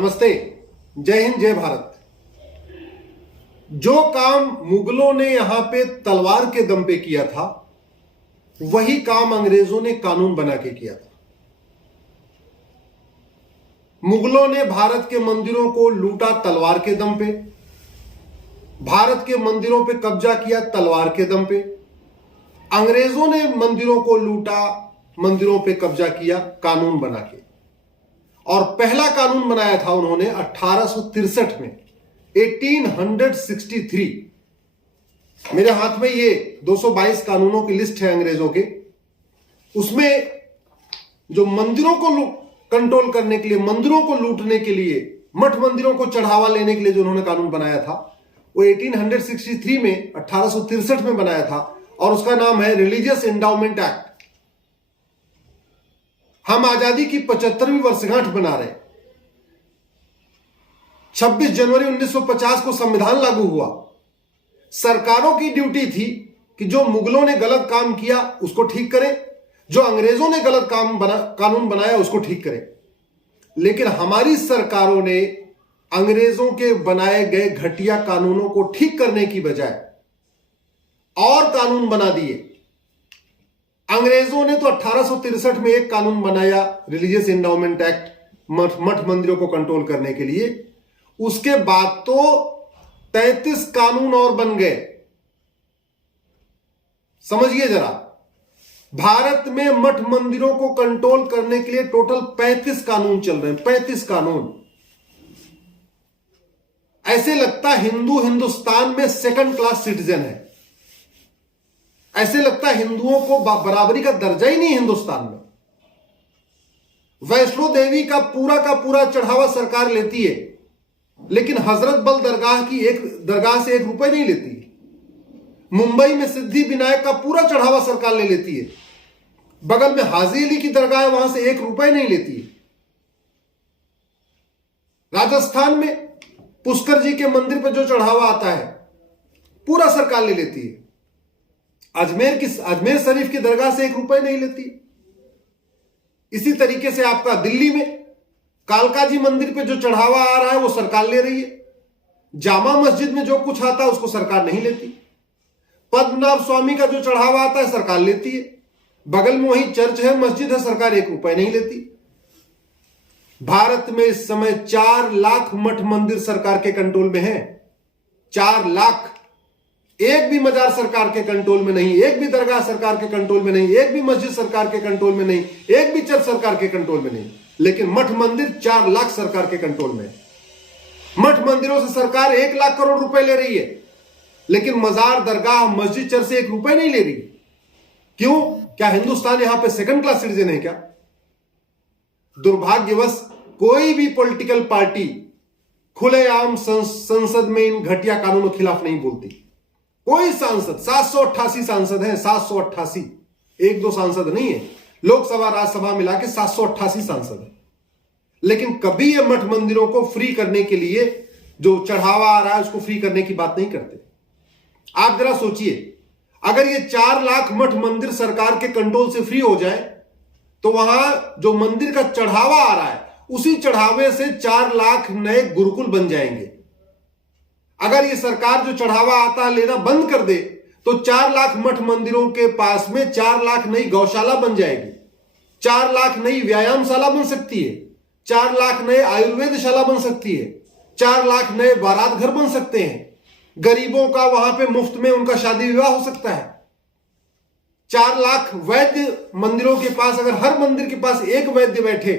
नमस्ते, जय हिंद, जय भारत। जो काम मुगलों ने यहां पे तलवार के दम पे किया था, वही काम अंग्रेजों ने कानून बना के किया था। मुगलों ने भारत के मंदिरों को लूटा तलवार के दम पे, भारत के मंदिरों पे कब्जा किया तलवार के दम पे। अंग्रेजों ने मंदिरों को लूटा, मंदिरों पे कब्जा किया कानून बना के। और पहला कानून बनाया था उन्होंने 1863 में, 1863। मेरे हाथ में ये 222 कानूनों की लिस्ट है अंग्रेजों के। उसमें जो मंदिरों को कंट्रोल करने के लिए, मंदिरों को लूटने के लिए, मठ मंदिरों को चढ़ावा लेने के लिए जो उन्होंने कानून बनाया था, वो 1863 में, 1863 में बनाया था। और उसका नाम है रिलीजियस एंडाउमेंट एक्ट। हम आजादी की 75वीं वर्षगांठ बना रहे। 26 जनवरी 1950 को संविधान लागू हुआ। सरकारों की ड्यूटी थी कि जो मुगलों ने गलत काम किया उसको ठीक करें, जो अंग्रेजों ने गलत कानून बनाया उसको ठीक करें। लेकिन हमारी सरकारों ने अंग्रेजों के बनाए गए घटिया कानूनों को ठीक करने की बजाय और कानून बना दिए। अंग्रेजों ने तो 1863 में एक कानून बनाया, रिलीजियस एंडाउमेंट एक्ट, मठ मंदिरों को कंट्रोल करने के लिए। उसके बाद तो 33 कानून और बन गए। समझिए जरा, भारत में मठ मंदिरों को कंट्रोल करने के लिए टोटल 35 कानून चल रहे हैं। 35 कानून। ऐसे लगता हिंदू हिंदुस्तान में सेकंड क्लास सिटीजन है। ऐसे लगता है हिंदुओं को बराबरी का दर्जा ही नहीं हिंदुस्तान में। वैष्णो देवी का पूरा चढ़ावा सरकार लेती है, लेकिन हजरत बल दरगाह से 1 रुपए नहीं लेती है। मुंबई में सिद्धि विनायक का पूरा चढ़ावा सरकार ले लेती है। बगल में हाजी अली की दरगाह है, वहां से 1 रुपए नहीं लेती है। राजस्थान में पुष्कर जी के मंदिर पर जो चढ़ावा आता है, पूरा सरकार ले लेती है। अजमेर शरीफ की दरगाह से 1 रुपए नहीं लेती। इसी तरीके से आपका दिल्ली में कालका जी मंदिर पे जो चढ़ावा आ रहा है वो सरकार ले रही है। जामा मस्जिद में जो कुछ आता है उसको सरकार नहीं लेती। पद्मनाभ स्वामी का जो चढ़ावा आता है सरकार लेती है। बगल में वही चर्च है, मस्जिद है, सरकार 1 रुपए नहीं लेती। भारत में इस समय 4 लाख मठ मंदिर सरकार के कंट्रोल में है। 4 लाख। एक भी मजार सरकार के कंट्रोल में नहीं, एक भी दरगाह सरकार के कंट्रोल में नहीं, एक भी मस्जिद सरकार के कंट्रोल में नहीं, एक भी चर्च सरकार के कंट्रोल में नहीं। लेकिन मठ मंदिर 4 लाख सरकार के कंट्रोल में है। मठ मंदिरों से सरकार 1 लाख करोड़ रुपए ले रही है, लेकिन मजार, दरगाह, मस्जिद, चर्च से 1 रुपए नहीं ले रही। क्यों? क्या हिंदुस्तान यहां पे सेकंड क्लास सिटीजन है क्या? दुर्भाग्यवश कोई भी पॉलिटिकल पार्टी खुलेआम संसद में इन घटिया कानूनों के खिलाफ नहीं बोलती। कोई सांसद, 788 सांसद हैं, 788, 1-2 सांसद नहीं है। लोकसभा राज्यसभा मिला के 788 सांसद हैं। लेकिन कभी ये मठ मंदिरों को फ्री करने के लिए, जो चढ़ावा आ रहा है उसको फ्री करने की बात नहीं करते। आप जरा सोचिए, अगर ये 4 लाख मठ मंदिर सरकार के कंट्रोल से फ्री हो जाए, तो वहां जो मंदिर का चढ़ावा आ रहा है, उसी चढ़ावे से 4 लाख नए गुरुकुल बन जाएंगे। अगर ये सरकार जो चढ़ावा आता है लेना बंद कर दे, तो 4 लाख मठ मंदिरों के पास में 4 लाख नई गौशाला बन जाएगी, 4 लाख नई व्यायामशाला बन सकती है, 4 लाख नए आयुर्वेदशाला बन सकती है, 4 लाख नए बारात घर बन सकते हैं। गरीबों का वहां पे मुफ्त में उनका शादी विवाह हो सकता है। 4 लाख वैद्य मंदिरों के पास, अगर हर मंदिर के पास एक वैद्य बैठे,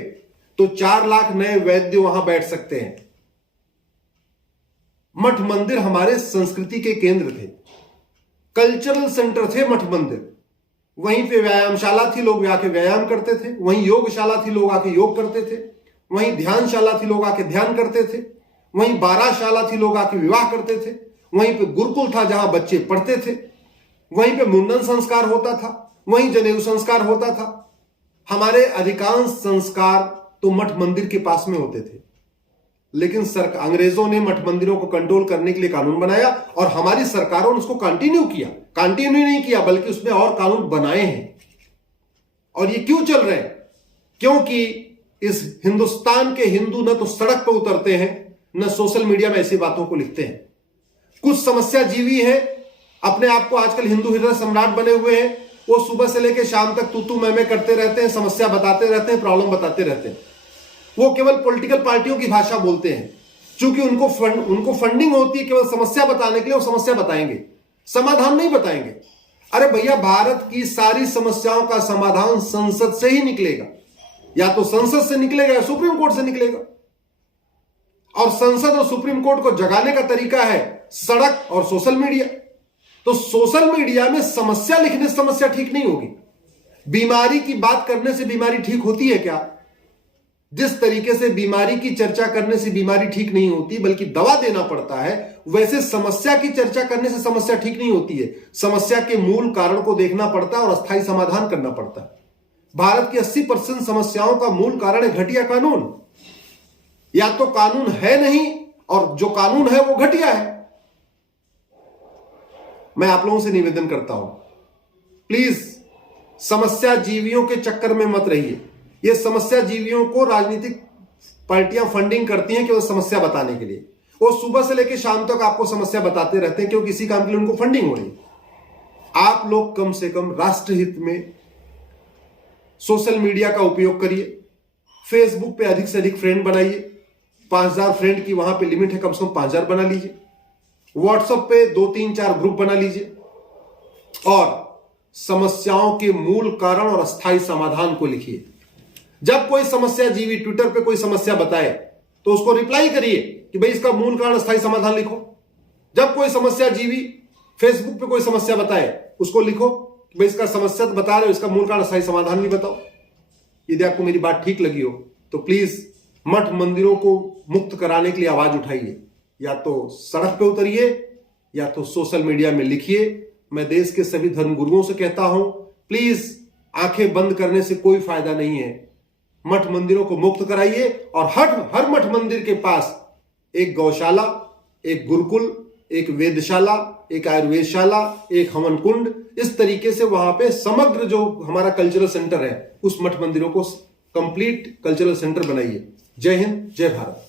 तो 4 लाख नए वैद्य वहां बैठ सकते हैं। मठ मंदिर हमारे संस्कृति के केंद्र थे, कल्चरल सेंटर थे मठ मंदिर। वहीं पे व्यायामशाला थी, लोग आके व्यायाम करते थे। वहीं योगशाला थी, लोग आके योग करते थे। वहीं ध्यानशाला थी, लोग आके ध्यान करते थे। वहीं बाराशाला थी, लोग आके विवाह करते थे। वहीं पे गुरुकुल था जहां बच्चे पढ़ते थे। वहीं पे मुंडन संस्कार होता था, वहीं जनेऊ संस्कार होता था। हमारे अधिकांश संस्कार तो मठ मंदिर के पास में होते थे। लेकिन अंग्रेजों ने मठ मंदिरों को कंट्रोल करने के लिए कानून बनाया, और हमारी सरकारों ने उसको कंटिन्यू नहीं किया, बल्कि उसमें और कानून बनाए हैं। और ये क्यों चल रहे हैं? क्योंकि इस हिंदुस्तान के हिंदू न तो सड़क पर उतरते हैं, न सोशल मीडिया में ऐसी बातों को लिखते हैं। कुछ समस्या जीवी है, अपने आप को आजकल हिंदू हृदय सम्राट बने हुए हैं। वो सुबह से लेकर शाम तक तू मैं करते रहते हैं, समस्या बताते रहते हैं, प्रॉब्लम बताते रहते हैं। वो केवल पॉलिटिकल पार्टियों की भाषा बोलते हैं, क्योंकि उनको फंडिंग होती है केवल समस्या बताने के लिए। वो समस्या बताएंगे, समाधान नहीं बताएंगे। अरे भैया, भारत की सारी समस्याओं का समाधान संसद से ही निकलेगा। या तो संसद से निकलेगा या सुप्रीम कोर्ट से निकलेगा। और संसद और सुप्रीम कोर्ट को जगाने का तरीका है सड़क और सोशल मीडिया। तो सोशल मीडिया में समस्या लिखने से समस्या ठीक नहीं होगी। बीमारी की बात करने से बीमारी ठीक होती है क्या? जिस तरीके से बीमारी की चर्चा करने से बीमारी ठीक नहीं होती, बल्कि दवा देना पड़ता है, वैसे समस्या की चर्चा करने से समस्या ठीक नहीं होती है। समस्या के मूल कारण को देखना पड़ता है और अस्थायी समाधान करना पड़ता है। भारत की 80% समस्याओं का मूल कारण है घटिया कानून। या तो कानून है नहीं, और जो कानून है वो घटिया है। मैं आप लोगों से निवेदन करता हूं, प्लीज समस्या जीवियों के चक्कर में मत रहिए। ये समस्या जीवियों को राजनीतिक पार्टियां फंडिंग करती हैं केवल समस्या बताने के लिए। वो सुबह से लेकर शाम तक आपको समस्या बताते रहते हैं, क्योंकि किसी काम के लिए उनको फंडिंग हो रही है। आप लोग कम से कम राष्ट्रहित में सोशल मीडिया का उपयोग करिए। फेसबुक पे अधिक से अधिक फ्रेंड बनाइए। 5000 फ्रेंड की वहां पे लिमिट है, कम से कम 5000 बना लीजिए। व्हाट्सएप पे 2-3-4 ग्रुप बना लीजिए और समस्याओं के मूल कारण और अस्थायी समाधान को लिखिए। जब कोई समस्या जीवी ट्विटर पे कोई समस्या बताए तो उसको रिप्लाई करिए कि भाई इसका मूल कारण अस्थायी समाधान लिखो। जब कोई समस्या जीवी फेसबुक पे कोई समस्या बताए उसको लिखो कि भाई इसका समस्या तो बता रहे हो, इसका मूल कारण अस्थायी समाधान भी बताओ। यदि आपको मेरी बात ठीक लगी हो तो प्लीज मठ मंदिरों को मुक्त कराने के लिए आवाज उठाइए। या तो सड़क पे उतरिए या तो सोशल मीडिया में लिखिए। मैं देश के सभी धर्मगुरुओं से कहता हूं, प्लीज आंखें बंद करने से कोई फायदा नहीं है। मठ मंदिरों को मुक्त कराइए और हर मठ मंदिर के पास एक गौशाला, एक गुरुकुल, एक वेदशाला, एक आयुर्वेदशाला, एक हवन कुंड, इस तरीके से वहां पे समग्र जो हमारा कल्चरल सेंटर है उस मठ मंदिरों को कंप्लीट कल्चरल सेंटर बनाइए। जय हिंद, जय भारत।